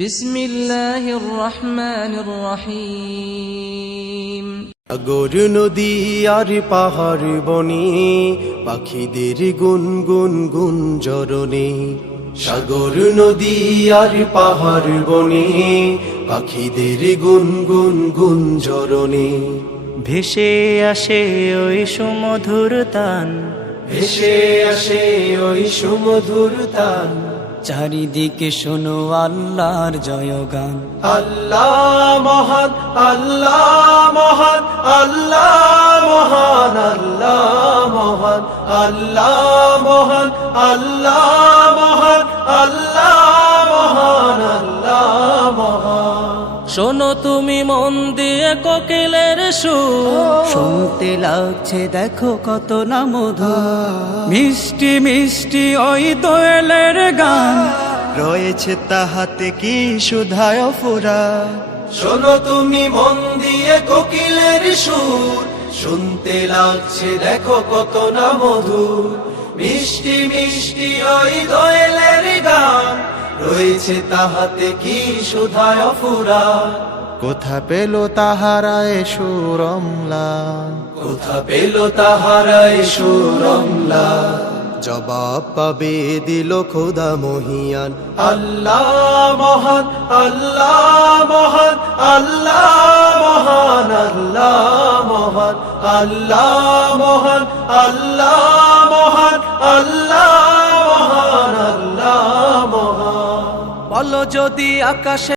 বিসমিল্লাহির রহমানির রহিম। সাগর নদী আর পাহাড় বনে পাখিদের গুনগুন গুঞ্জরণে, সাগর নদী আর পাহাড় বনে পাখিদের গুনগুন গুঞ্জরণে। ভেসে আসে ওই সুমধুর তান, ভেসে আসে ওই সুমধুর তান। চারিদিকে শোনো আল্লাহর জয়গান। আল্লাহ মহান, আল্লাহ মহান, আল্লাহ মহান, আল্লাহ মহান, আল্লাহ মহান, আল্লাহ মহান, আল্লাহ মহান, আল্লাহ মহান। শোনো তুমি মন দিয়ে কোকিলের সুর, শুনতে লাগছে দেখো কত না মধু, মিষ্টি মিষ্টি ওই দোয়েলের গান, রয়েছে তাহাতে কি সুধায় ফুরা। শোনো তুমি মন দিয়ে কোকিলের সুর, শুনতে লাগছে দেখো কত না মধুর, মিষ্টি মিষ্টি ওই দোয়েলের গান, রয়েছে তাহাতে কি সুধায় ফুরা। কোথা পেল তাহারায় সুরমলা, কোথা পেল তাহারায় সুরমলা। জবাব পাবে দিল খোদা মহিয়ান। আল্লাহ মহান, আল্লাহ মহান, আল্লাহ মহান, আল্লাহ মহান, আল্লাহ মহান, আল্লাহ মহান, আল্লাহ মহান, আল্লাহ মহান। বলো যদি আকাশে